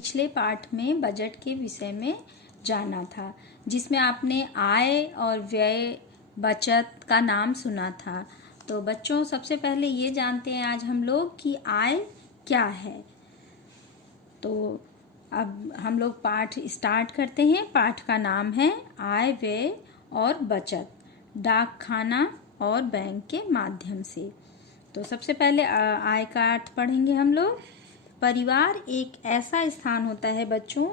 पिछले पाठ में बजट के विषय में जाना था, जिसमें आपने आय और व्यय बचत का नाम सुना था। तो बच्चों, सबसे पहले ये जानते हैं आज हम लोग कि आय क्या है। तो अब हम लोग पाठ स्टार्ट करते हैं। पाठ का नाम है आय, व्यय और बचत, डाक खाना और बैंक के माध्यम से। तो सबसे पहले आय का अर्थ पढ़ेंगे हम लोग। परिवार एक ऐसा स्थान होता है बच्चों,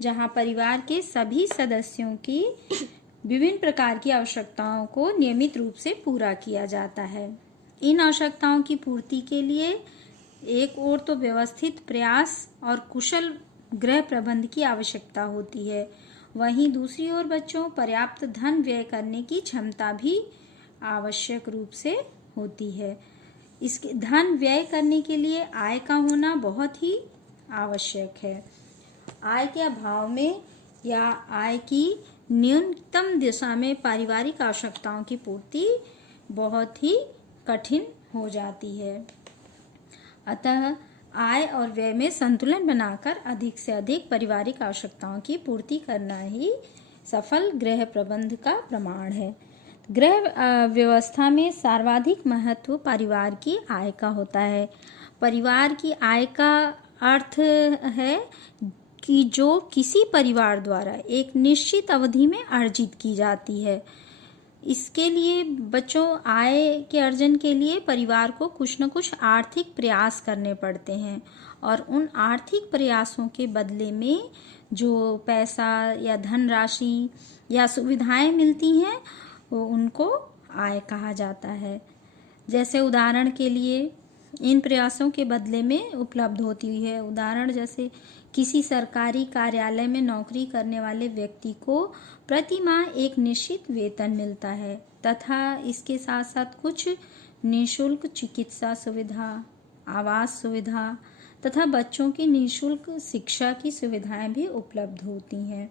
जहाँ परिवार के सभी सदस्यों की विभिन्न प्रकार की आवश्यकताओं को नियमित रूप से पूरा किया जाता है। इन आवश्यकताओं की पूर्ति के लिए एक ओर तो व्यवस्थित प्रयास और कुशल गृह प्रबंध की आवश्यकता होती है, वहीं दूसरी ओर बच्चों पर्याप्त धन व्यय करने की क्षमता भी आवश्यक रूप से होती है। इसके धन व्यय करने के लिए आय का होना बहुत ही आवश्यक है। आय के अभाव में या आय की न्यूनतम दिशा में पारिवारिक आवश्यकताओं की पूर्ति बहुत ही कठिन हो जाती है। अतः आय और व्यय में संतुलन बनाकर अधिक से अधिक पारिवारिक आवश्यकताओं की पूर्ति करना ही सफल गृह प्रबंध का प्रमाण है। गृह व्यवस्था में सर्वाधिक महत्व परिवार की आय का होता है। परिवार की आय का अर्थ है कि जो किसी परिवार द्वारा एक निश्चित अवधि में अर्जित की जाती है। इसके लिए बच्चों, आय के अर्जन के लिए परिवार को कुछ न कुछ आर्थिक प्रयास करने पड़ते हैं, और उन आर्थिक प्रयासों के बदले में जो पैसा या धनराशि या सुविधाएं मिलती हैं वो उनको आय कहा जाता है। जैसे उदाहरण के लिए इन प्रयासों के बदले में उपलब्ध होती हुई है। उदाहरण जैसे किसी सरकारी कार्यालय में नौकरी करने वाले व्यक्ति को प्रति माह एक निश्चित वेतन मिलता है तथा इसके साथ साथ कुछ निःशुल्क चिकित्सा सुविधा, आवास सुविधा तथा बच्चों की निःशुल्क शिक्षा की सुविधाएं भी उपलब्ध होती हैं।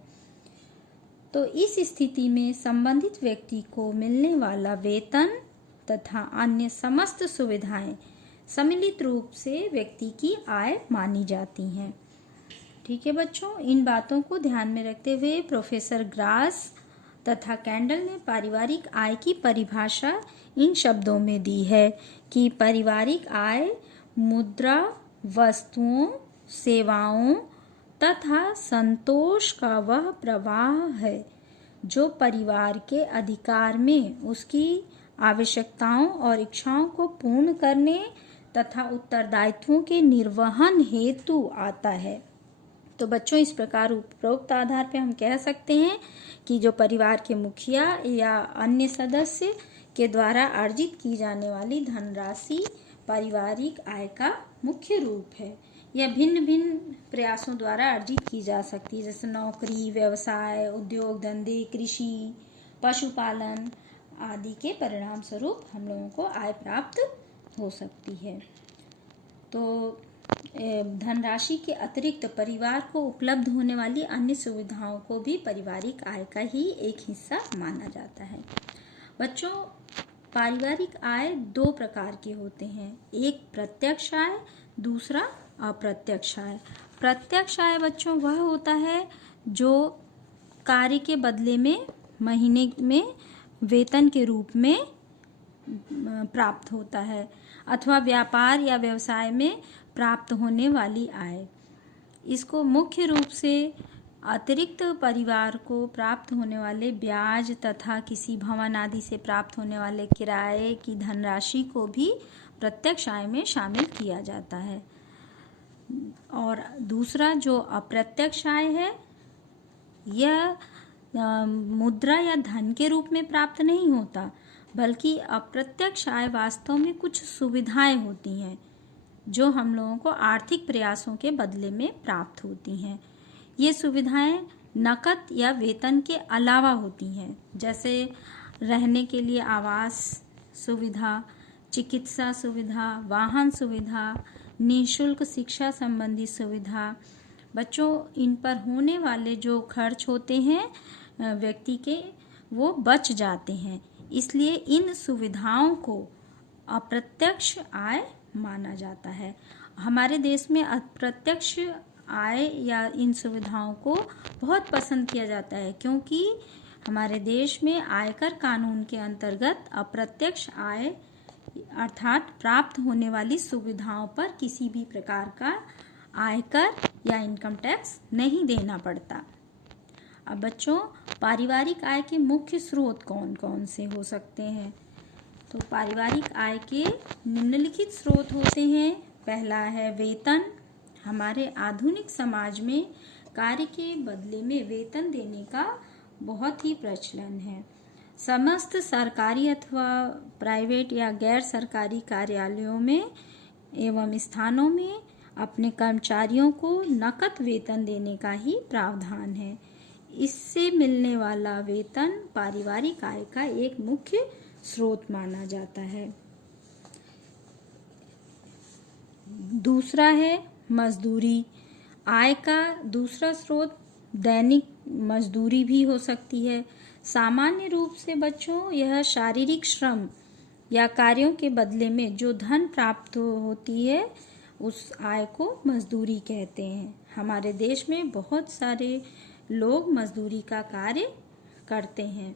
तो इस स्थिति में संबंधित व्यक्ति को मिलने वाला वेतन तथा अन्य समस्त सुविधाएं सम्मिलित रूप से व्यक्ति की आय मानी जाती हैं। ठीक है बच्चों, इन बातों को ध्यान में रखते हुए प्रोफेसर ग्रास तथा कैंडल ने पारिवारिक आय की परिभाषा इन शब्दों में दी है कि पारिवारिक आय मुद्रा, वस्तुओं, सेवाओं तथा संतोष का वह प्रवाह है जो परिवार के अधिकार में उसकी आवश्यकताओं और इच्छाओं को पूर्ण करने तथा उत्तरदायित्वों के निर्वहन हेतु आता है। तो बच्चों, इस प्रकार उपरोक्त आधार पर हम कह सकते हैं कि जो परिवार के मुखिया या अन्य सदस्य के द्वारा अर्जित की जाने वाली धनराशि पारिवारिक आय का मुख्य रूप है। यह भिन्न भिन्न प्रयासों द्वारा अर्जित की जा सकती है, जैसे नौकरी, व्यवसाय, उद्योग धंधे, कृषि, पशुपालन आदि के परिणाम स्वरूप हम लोगों को आय प्राप्त हो सकती है। तो धनराशि के अतिरिक्त परिवार को उपलब्ध होने वाली अन्य सुविधाओं को भी पारिवारिक आय का ही एक हिस्सा माना जाता है। बच्चों, पारिवारिक आय दो प्रकार के होते हैं, एक प्रत्यक्ष आय, दूसरा अप्रत्यक्ष आय। प्रत्यक्ष आय बच्चों वह होता है जो कार्य के बदले में महीने में वेतन के रूप में प्राप्त होता है, अथवा व्यापार या व्यवसाय में प्राप्त होने वाली आय। इसको मुख्य रूप से अतिरिक्त परिवार को प्राप्त होने वाले ब्याज तथा किसी भवन आदि से प्राप्त होने वाले किराए की धनराशि को भी प्रत्यक्ष आय में शामिल किया जाता है। और दूसरा जो अप्रत्यक्ष आय है, यह मुद्रा या धन के रूप में प्राप्त नहीं होता, बल्कि अप्रत्यक्ष आय वास्तव में कुछ सुविधाएं होती हैं जो हम लोगों को आर्थिक प्रयासों के बदले में प्राप्त होती हैं। ये सुविधाएं नकद या वेतन के अलावा होती हैं, जैसे रहने के लिए आवास सुविधा, चिकित्सा सुविधा, वाहन सुविधा, निःशुल्क शिक्षा संबंधी सुविधा। बच्चों, इन पर होने वाले जो खर्च होते हैं व्यक्ति के, वो बच जाते हैं, इसलिए इन सुविधाओं को अप्रत्यक्ष आय माना जाता है। हमारे देश में अप्रत्यक्ष आय या इन सुविधाओं को बहुत पसंद किया जाता है, क्योंकि हमारे देश में आयकर कानून के अंतर्गत अप्रत्यक्ष आय अर्थात प्राप्त होने वाली सुविधाओं पर किसी भी प्रकार का आयकर या इनकम टैक्स नहीं देना पड़ता। अब बच्चों, पारिवारिक आय के मुख्य स्रोत कौन कौन से हो सकते हैं? तो पारिवारिक आय के निम्नलिखित स्रोत होते हैं। पहला है वेतन। हमारे आधुनिक समाज में कार्य के बदले में वेतन देने का बहुत ही प्रचलन है। समस्त सरकारी अथवा प्राइवेट या गैर सरकारी कार्यालयों में एवं स्थानों में अपने कर्मचारियों को नकद वेतन देने का ही प्रावधान है। इससे मिलने वाला वेतन पारिवारिक आय का एक मुख्य स्रोत माना जाता है। दूसरा है मजदूरी। आय का दूसरा स्रोत दैनिक मजदूरी भी हो सकती है। सामान्य रूप से बच्चों, यह शारीरिक श्रम या कार्यों के बदले में जो धन प्राप्त होती है उस आय को मजदूरी कहते हैं। हमारे देश में बहुत सारे लोग मजदूरी का कार्य करते हैं।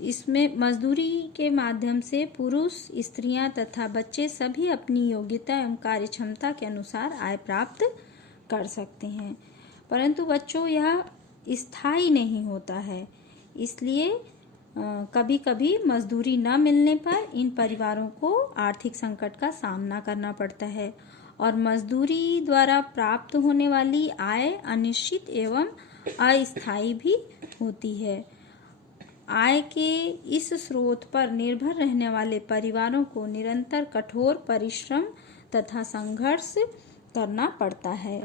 इसमें मजदूरी के माध्यम से पुरुष, स्त्रियां तथा बच्चे सभी अपनी योग्यता एवं कार्य क्षमता के अनुसार आय प्राप्त कर सकते हैं। परंतु बच्चों, यह स्थायी नहीं होता है, इसलिए कभी कभी मजदूरी न मिलने पर इन परिवारों को आर्थिक संकट का सामना करना पड़ता है और मजदूरी द्वारा प्राप्त होने वाली आय अनिश्चित एवं अस्थायी भी होती है। आय के इस स्रोत पर निर्भर रहने वाले परिवारों को निरंतर कठोर परिश्रम तथा संघर्ष करना पड़ता है।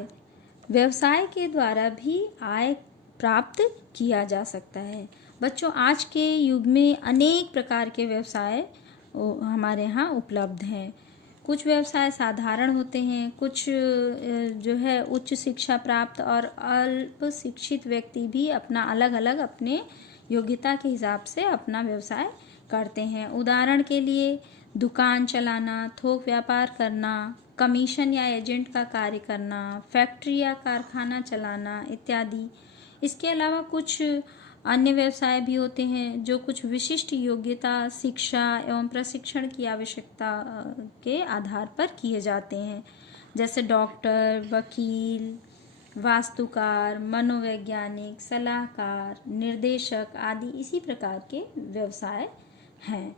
व्यवसाय के द्वारा भी आय प्राप्त किया जा सकता है। बच्चों, आज के युग में अनेक प्रकार के व्यवसाय हमारे यहाँ उपलब्ध हैं। कुछ व्यवसाय साधारण होते हैं, कुछ जो है उच्च शिक्षा प्राप्त और अल्प शिक्षित व्यक्ति भी अपना अलग अलग अपने योग्यता के हिसाब से अपना व्यवसाय करते हैं। उदाहरण के लिए दुकान चलाना, थोक व्यापार करना, कमीशन या एजेंट का कार्य करना, फैक्ट्री या कारखाना चलाना इत्यादि। इसके अलावा कुछ अन्य व्यवसाय भी होते हैं जो कुछ विशिष्ट योग्यता, शिक्षा एवं प्रशिक्षण की आवश्यकता के आधार पर किए जाते हैं, जैसे डॉक्टर, वकील, वास्तुकार, मनोवैज्ञानिक, सलाहकार, निर्देशक आदि इसी प्रकार के व्यवसाय हैं।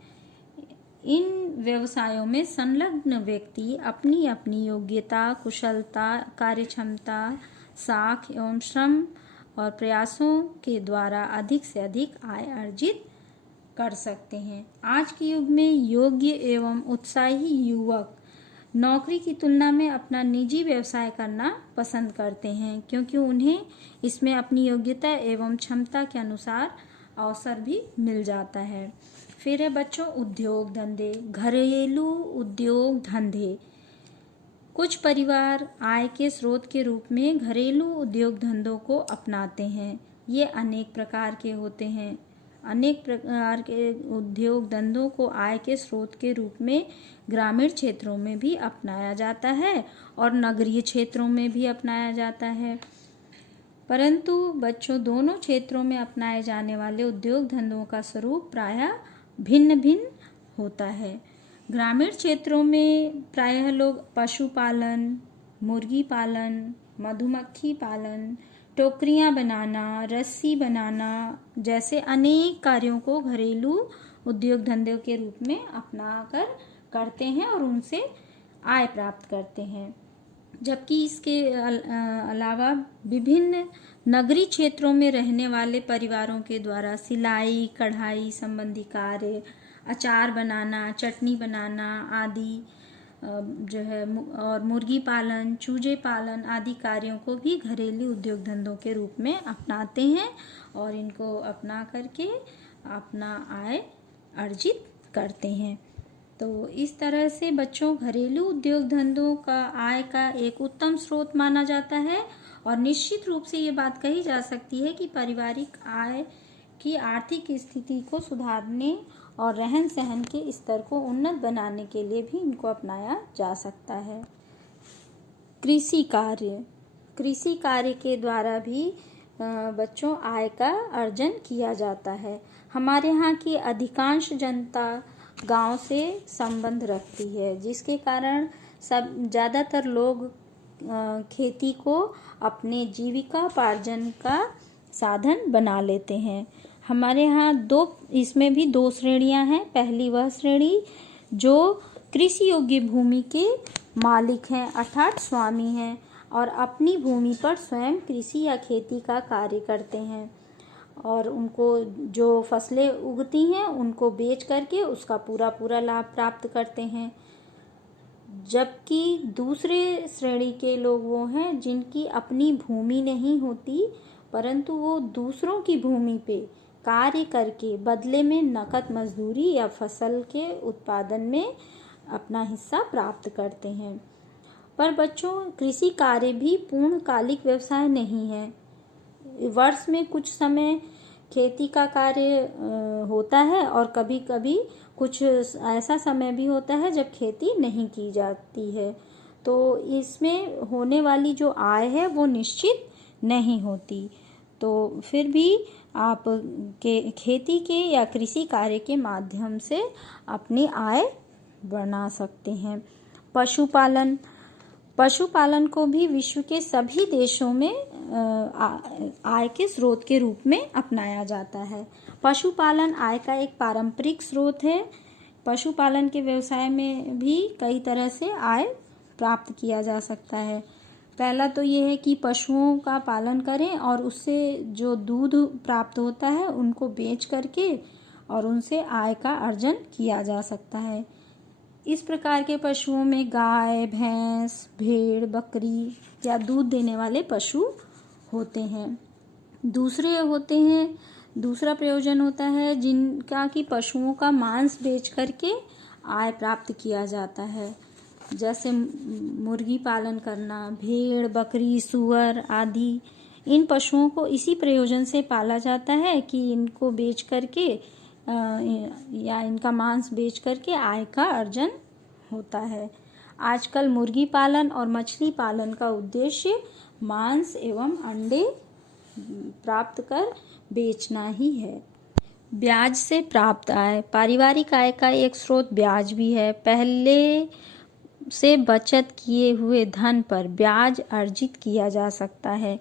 इन व्यवसायों में संलग्न व्यक्ति अपनी अपनी योग्यता, कुशलता, कार्यक्षमता, साख एवं श्रम और प्रयासों के द्वारा अधिक से अधिक आय अर्जित कर सकते हैं। आज के युग में योग्य एवं उत्साही युवक नौकरी की तुलना में अपना निजी व्यवसाय करना पसंद करते हैं, क्योंकि उन्हें इसमें अपनी योग्यता एवं क्षमता के अनुसार अवसर भी मिल जाता है। फिर है बच्चों उद्योग धंधे, घरेलू उद्योग धंधे। कुछ परिवार आय के स्रोत के रूप में घरेलू उद्योग धंधों को अपनाते हैं। ये अनेक प्रकार के होते हैं। अनेक प्रकार के उद्योग धंधों को आय के स्रोत के रूप में ग्रामीण क्षेत्रों में भी अपनाया जाता है और नगरीय क्षेत्रों में भी अपनाया जाता है। परंतु बच्चों, दोनों क्षेत्रों में अपनाए जाने वाले उद्योग धंधों का स्वरूप प्रायः भिन्न भिन्न होता है। ग्रामीण क्षेत्रों में प्रायः लोग पशुपालन, मुर्गी पालन, मधुमक्खी पालन, टोकरियां बनाना, रस्सी बनाना जैसे अनेक कार्यों को घरेलू उद्योग धंधों के रूप में अपनाकर करते हैं और उनसे आय प्राप्त करते हैं। जबकि इसके अलावा विभिन्न नगरीय क्षेत्रों में रहने वाले परिवारों के द्वारा सिलाई, कढ़ाई संबंधी कार्य, अचार बनाना, चटनी बनाना आदि जो है और मुर्गी पालन, चूजे पालन आदि कार्यों को भी घरेलू उद्योग धंधों के रूप में अपनाते हैं और इनको अपना करके अपना आय अर्जित करते हैं। तो इस तरह से बच्चों, घरेलू उद्योग धंधों का आय का एक उत्तम स्रोत माना जाता है और निश्चित रूप से ये बात कही जा सकती है कि पारिवारिक आय की आर्थिक स्थिति को सुधारने और रहन सहन के स्तर को उन्नत बनाने के लिए भी इनको अपनाया जा सकता है। कृषि कार्य। कृषि कार्य के द्वारा भी बच्चों आय का अर्जन किया जाता है। हमारे यहाँ की अधिकांश जनता गांव से संबंध रखती है, जिसके कारण ज़्यादातर लोग खेती को अपने जीविकापार्जन का साधन बना लेते हैं। हमारे यहाँ इसमें भी दो श्रेणियां हैं। पहली वह श्रेणी जो कृषि योग्य भूमि के मालिक हैं अर्थात स्वामी हैं और अपनी भूमि पर स्वयं कृषि या खेती का कार्य करते हैं और उनको जो फसलें उगती हैं उनको बेच करके उसका पूरा लाभ प्राप्त करते हैं। जबकि दूसरे श्रेणी के लोग वो हैं जिनकी अपनी भूमि नहीं होती, परंतु वो दूसरों की भूमि पे कार्य करके बदले में नकद मजदूरी या फसल के उत्पादन में अपना हिस्सा प्राप्त करते हैं। पर बच्चों, कृषि कार्य भी पूर्णकालिक व्यवसाय नहीं है। वर्ष में कुछ समय खेती का कार्य होता है और कभी कभी कुछ ऐसा समय भी होता है जब खेती नहीं की जाती है, तो इसमें होने वाली जो आय है वो निश्चित नहीं होती। तो फिर भी आप खेती के या कृषि कार्य के माध्यम से अपनी आय बना सकते हैं। पशुपालन को भी विश्व के सभी देशों में आय के स्रोत के रूप में अपनाया जाता है। पशुपालन आय का एक पारंपरिक स्रोत है। पशुपालन के व्यवसाय में भी कई तरह से आय प्राप्त किया जा सकता है। पहला तो ये है कि पशुओं का पालन करें और उससे जो दूध प्राप्त होता है उनको बेच करके और उनसे आय का अर्जन किया जा सकता है। इस प्रकार के पशुओं में गाय, भैंस, भेड़, बकरी या दूध देने वाले पशु होते हैं। दूसरा प्रयोजन होता है जिनका कि पशुओं का मांस बेच करके आय प्राप्त किया जाता है, जैसे मुर्गी पालन करना, भेड़, बकरी, सूअर आदि। इन पशुओं को इसी प्रयोजन से पाला जाता है कि इनको बेच करके या इनका मांस बेच करके आय का अर्जन होता है। आजकल मुर्गी पालन और मछली पालन का उद्देश्य मांस एवं अंडे प्राप्त कर बेचना ही है। ब्याज से प्राप्त आय। पारिवारिक आय का एक स्रोत ब्याज भी है। पहले से बचत किए हुए धन पर ब्याज अर्जित किया जा सकता है।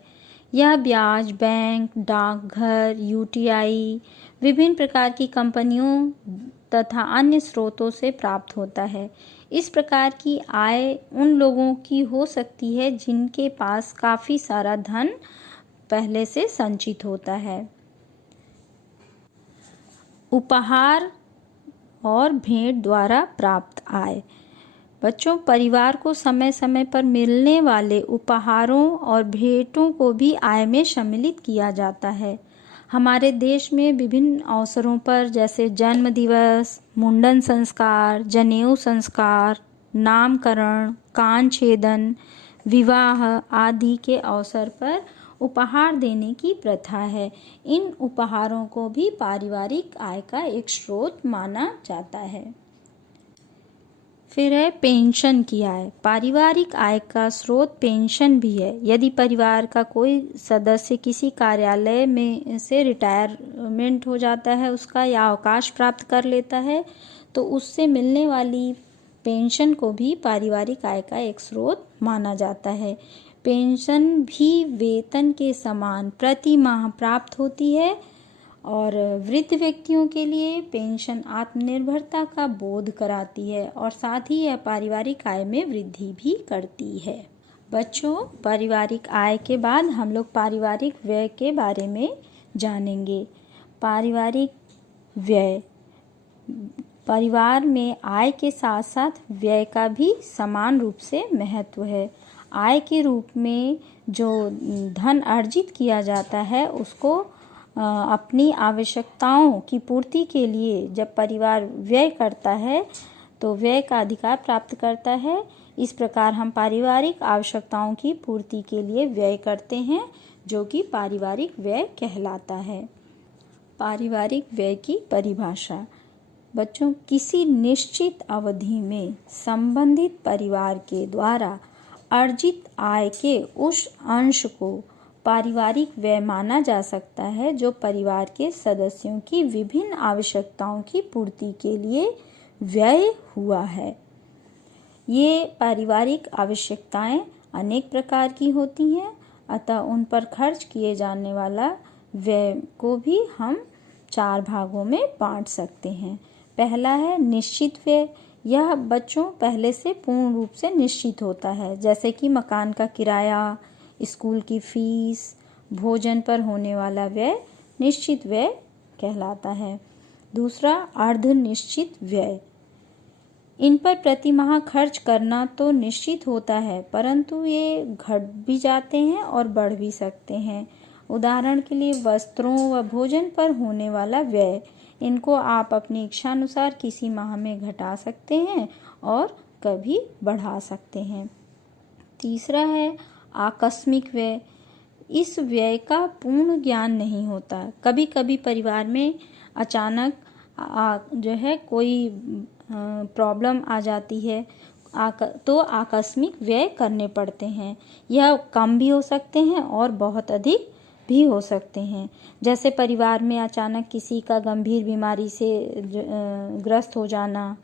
यह ब्याज बैंक, डाकघर, यूटीआई, विभिन्न प्रकार की कंपनियों तथा अन्य स्रोतों से प्राप्त होता है। इस प्रकार की आय उन लोगों की हो सकती है जिनके पास काफी सारा धन पहले से संचित होता है। उपहार और भेंट द्वारा प्राप्त आय। बच्चों, परिवार को समय समय पर मिलने वाले उपहारों और भेंटों को भी आय में सम्मिलित किया जाता है। हमारे देश में विभिन्न अवसरों पर जैसे जन्म दिवस, मुंडन संस्कार, जनेऊ संस्कार, नामकरण, कान छेदन, विवाह आदि के अवसर पर उपहार देने की प्रथा है। इन उपहारों को भी पारिवारिक आय का एक स्रोत माना जाता है। फिर है पेंशन की आय। पारिवारिक आय का स्रोत पेंशन भी है। यदि परिवार का कोई सदस्य किसी कार्यालय में से रिटायरमेंट हो जाता है उसका या अवकाश प्राप्त कर लेता है, तो उससे मिलने वाली पेंशन को भी पारिवारिक आय का एक स्रोत माना जाता है। पेंशन भी वेतन के समान प्रति माह प्राप्त होती है और वृद्ध व्यक्तियों के लिए पेंशन आत्मनिर्भरता का बोध कराती है और साथ ही यह पारिवारिक आय में वृद्धि भी करती है। बच्चों, पारिवारिक आय के बाद हम लोग पारिवारिक व्यय के बारे में जानेंगे। पारिवारिक व्यय। परिवार में आय के साथ साथ व्यय का भी समान रूप से महत्व है। आय के रूप में जो धन अर्जित किया जाता है उसको अपनी आवश्यकताओं की पूर्ति के लिए जब परिवार व्यय करता है तो व्यय का अधिकार प्राप्त करता है। इस प्रकार हम पारिवारिक आवश्यकताओं की पूर्ति के लिए व्यय करते हैं, जो कि पारिवारिक व्यय कहलाता है। पारिवारिक व्यय की परिभाषा। बच्चों, किसी निश्चित अवधि में संबंधित परिवार के द्वारा अर्जित आय के उस अंश को पारिवारिक व्यय माना जा सकता है जो परिवार के सदस्यों की विभिन्न आवश्यकताओं की पूर्ति के लिए व्यय हुआ है। ये पारिवारिक आवश्यकताएं अनेक प्रकार की होती हैं, अतः उन पर खर्च किए जाने वाला व्यय को भी हम 4 भागों में बांट सकते हैं। पहला है निश्चित व्यय। यह बच्चों पहले से पूर्ण रूप से निश्चित होता है, जैसे कि मकान का किराया, स्कूल की फीस, भोजन पर होने वाला व्यय निश्चित व्यय कहलाता है। दूसरा अर्ध निश्चित व्यय। इन पर प्रति माह खर्च करना तो निश्चित होता है, परंतु ये घट भी जाते हैं और बढ़ भी सकते हैं। उदाहरण के लिए वस्त्रों व भोजन पर होने वाला व्यय, इनको आप अपनी इच्छानुसार किसी माह में घटा सकते हैं और कभी बढ़ा सकते हैं। तीसरा है आकस्मिक व्यय। इस व्यय का पूर्ण ज्ञान नहीं होता। कभी कभी परिवार में अचानक कोई प्रॉब्लम आ जाती है तो आकस्मिक व्यय करने पड़ते हैं। यह कम भी हो सकते हैं और बहुत अधिक भी हो सकते हैं। जैसे परिवार में अचानक किसी का गंभीर बीमारी से ग्रस्त हो जाना,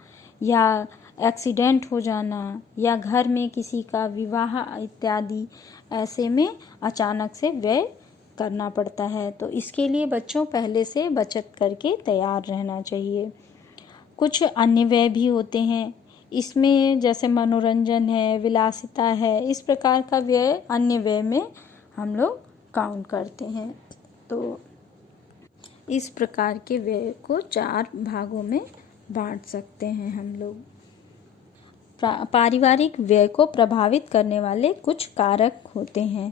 या एक्सीडेंट हो जाना, या घर में किसी का विवाह इत्यादि, ऐसे में अचानक से व्यय करना पड़ता है। तो इसके लिए बच्चों पहले से बचत करके तैयार रहना चाहिए। कुछ अन्य व्यय भी होते हैं, इसमें जैसे मनोरंजन है, विलासिता है, इस प्रकार का व्यय अन्य व्यय में हम लोग काउंट करते हैं। तो इस प्रकार के व्यय को 4 भागों में बांट सकते हैं हम लोग। पारिवारिक व्यय को प्रभावित करने वाले कुछ कारक होते हैं।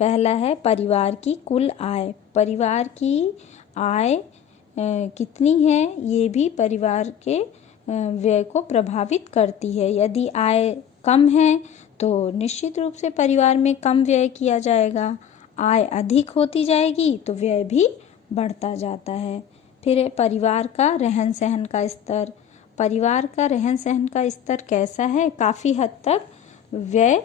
पहला है परिवार की कुल आय। परिवार की आय कितनी है, ये भी परिवार के व्यय को प्रभावित करती है। यदि आय कम है तो निश्चित रूप से परिवार में कम व्यय किया जाएगा। आय अधिक होती जाएगी तो व्यय भी बढ़ता जाता है। फिर परिवार का रहन सहन का स्तर। परिवार का रहन सहन का स्तर कैसा है, काफ़ी हद तक व्यय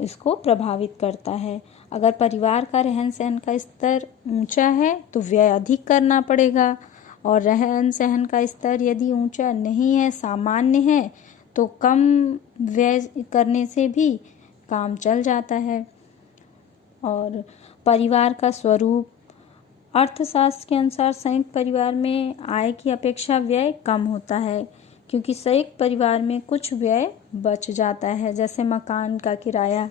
इसको प्रभावित करता है। अगर परिवार का रहन सहन का स्तर ऊंचा है तो व्यय अधिक करना पड़ेगा, और रहन सहन का स्तर यदि ऊंचा नहीं है, सामान्य है, तो कम व्यय करने से भी काम चल जाता है। और परिवार का स्वरूप। अर्थशास्त्र के अनुसार संयुक्त परिवार में आय की अपेक्षा व्यय कम होता है, क्योंकि संयुक्त परिवार में कुछ व्यय बच जाता है, जैसे मकान का किराया।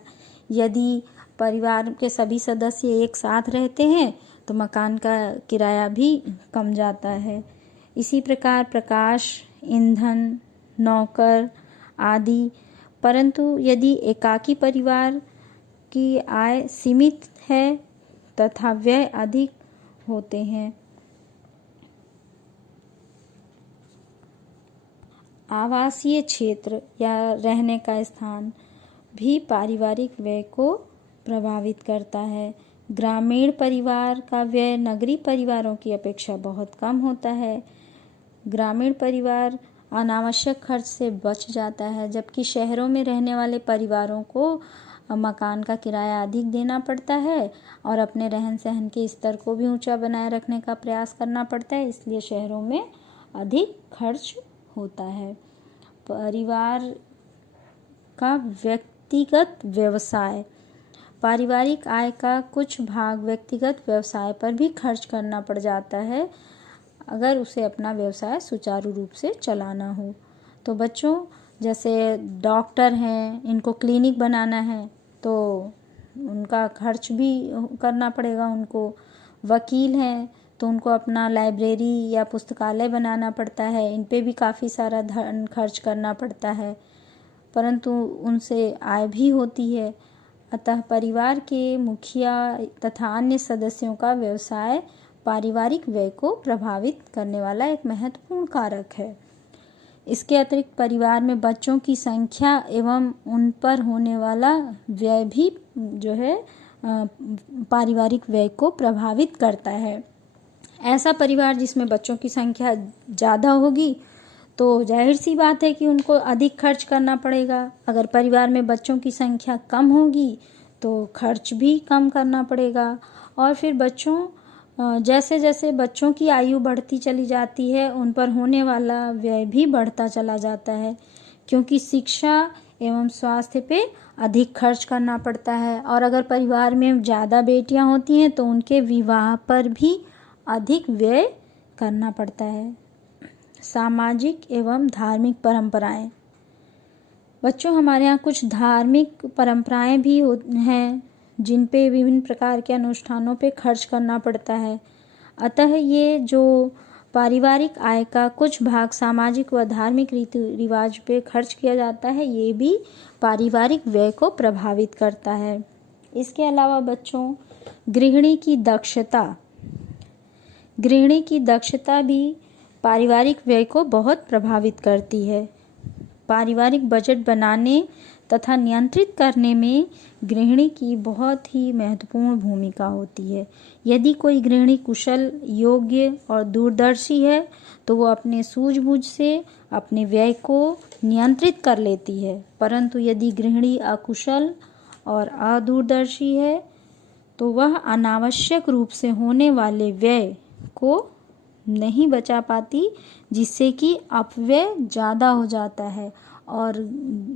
यदि परिवार के सभी सदस्य एक साथ रहते हैं तो मकान का किराया भी कम जाता है। इसी प्रकार प्रकाश, ईंधन, नौकर आदि। परंतु यदि एकाकी परिवार की आय सीमित है तथा व्यय अधिक होते हैं। आवासीय क्षेत्र या रहने का स्थान भी पारिवारिक व्यय को प्रभावित करता है। ग्रामीण परिवार का व्यय नगरीय परिवारों की अपेक्षा बहुत कम होता है। ग्रामीण परिवार अनावश्यक खर्च से बच जाता है, जबकि शहरों में रहने वाले परिवारों को मकान का किराया अधिक देना पड़ता है और अपने रहन सहन के स्तर को भी ऊंचा बनाए रखने का प्रयास करना पड़ता है, इसलिए शहरों में अधिक खर्च होता है। परिवार का व्यक्तिगत व्यवसाय। पारिवारिक आय का कुछ भाग व्यक्तिगत व्यवसाय पर भी खर्च करना पड़ जाता है, अगर उसे अपना व्यवसाय सुचारू रूप से चलाना हो। तो बच्चों, जैसे डॉक्टर हैं, इनको क्लिनिक बनाना है तो उनका खर्च भी करना पड़ेगा उनको। वकील हैं तो उनको अपना लाइब्रेरी या पुस्तकालय बनाना पड़ता है, इन पे भी काफ़ी सारा धन खर्च करना पड़ता है, परंतु उनसे आय भी होती है। अतः परिवार के मुखिया तथा अन्य सदस्यों का व्यवसाय पारिवारिक व्यय को प्रभावित करने वाला एक महत्वपूर्ण कारक है। इसके अतिरिक्त परिवार में बच्चों की संख्या एवं उन पर होने वाला व्यय भी पारिवारिक व्यय को प्रभावित करता है। ऐसा परिवार जिसमें बच्चों की संख्या ज़्यादा होगी तो जाहिर सी बात है कि उनको अधिक खर्च करना पड़ेगा। अगर परिवार में बच्चों की संख्या कम होगी तो खर्च भी कम करना पड़ेगा। और फिर जैसे जैसे बच्चों की आयु बढ़ती चली जाती है उन पर होने वाला व्यय भी बढ़ता चला जाता है, क्योंकि शिक्षा एवं स्वास्थ्य पे अधिक खर्च करना पड़ता है। और अगर परिवार में ज़्यादा बेटियां होती हैं तो उनके विवाह पर भी अधिक व्यय करना पड़ता है। सामाजिक एवं धार्मिक परंपराएं। बच्चों, हमारे यहाँ कुछ धार्मिक परंपराएं भी हैं जिन पे विभिन्न प्रकार के अनुष्ठानों पे खर्च करना पड़ता है। अतः ये जो पारिवारिक आय का कुछ भाग सामाजिक व धार्मिक रीति रिवाज पे खर्च किया जाता है, ये भी पारिवारिक व्यय को प्रभावित करता है। इसके अलावा बच्चों, गृहिणी की दक्षता भी पारिवारिक व्यय को बहुत प्रभावित करती है। पारिवारिक बजट बनाने तथा नियंत्रित करने में गृहिणी की बहुत ही महत्वपूर्ण भूमिका होती है। यदि कोई गृहिणी कुशल, योग्य और दूरदर्शी है तो वो अपने सूझबूझ से अपने व्यय को नियंत्रित कर लेती है, परंतु यदि गृहिणी अकुशल और अदूरदर्शी है तो वह अनावश्यक रूप से होने वाले व्यय को नहीं बचा पाती, जिससे कि अपव्यय ज़्यादा हो जाता है और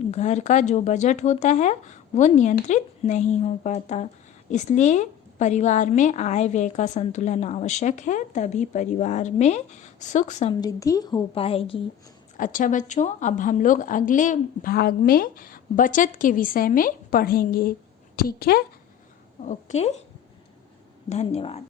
घर का जो बजट होता है वो नियंत्रित नहीं हो पाता। इसलिए परिवार में आय व्यय का संतुलन आवश्यक है, तभी परिवार में सुख समृद्धि हो पाएगी। अच्छा बच्चों, अब हम लोग अगले भाग में बचत के विषय में पढ़ेंगे। ठीक है? ओके, धन्यवाद।